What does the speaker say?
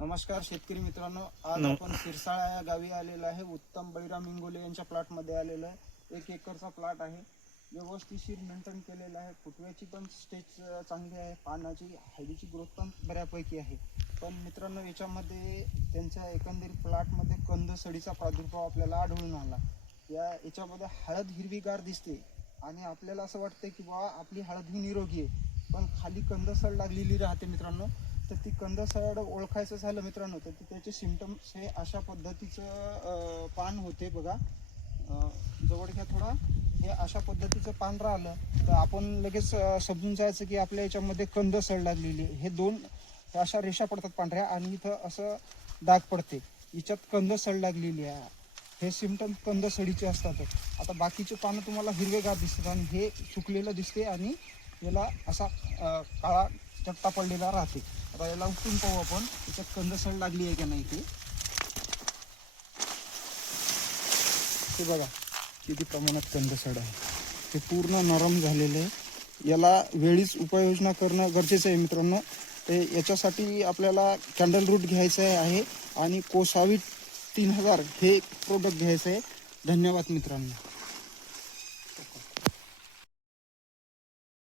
नमस्कार शेतकरी मित्रांनो आज आपण सिरसाळा या गावी आलेलो आहे. उत्तम बळीराम इंगोले यांच्या प्लॉटमध्ये आलेलो आहे. एक एकरचा प्लॉट आहे. व्यवस्थितशीर मेंटेन केलेला आहे. फुटव्याची पण स्टेज चांगली आहे. पानाची हळदीची ग्रोथ पण बऱ्यापैकी आहे. पण मित्रांनो याच्यामध्ये त्यांच्या एकंदरीत प्लॉटमध्ये कंद सडीचा प्रादुर्भाव आपल्याला आढळून आला. या याच्यामध्ये हळद हिरवीगार दिसते. आणि आपल्याला असं वाटतं की बा आपली हळद ही निरोगी आहे. पण खाली कंदसड लागलेली राहते मित्रांनो. तर ती कंदसड ओळखायचं झालं मित्रांनो तर त्याचे सिमटम्स हे अशा पद्धतीचं पान होते बघा. जवळ घ्या थोडा. हे अशा पद्धतीचं पान राहिलं तर आपण लगेच समजून जायचं की आपल्या याच्यामध्ये कंदसड लागलेली आहे. हे दोन अशा रेषा पडतात पांढऱ्या आणि इथं असं दाग पडते. याच्यात कंदसड लागलेली आहे. हे सिमटम कंदसडीचे असतात. आता बाकीचे पानं तुम्हाला हिरवेगार दिसतात आणि हे सुकलेलं दिसते आणि याला असा काळा चट्टा पडलेला राहते. आता याला उठून पाहू आपण त्याच्यात कंदसड लागली आहे का नाही ते. बघा किती प्रमाणात कंदसड आहे. ते पूर्ण नरम झालेलं आहे. याला वेळीच उपाययोजना करणं गरजेचं आहे मित्रांनो. ते याच्यासाठी आपल्याला कॅन्डल रूट घ्यायचं आहे आणि कोसावी तीन हजार हे प्रोडक्ट घ्यायचं आहे. धन्यवाद मित्रांनो.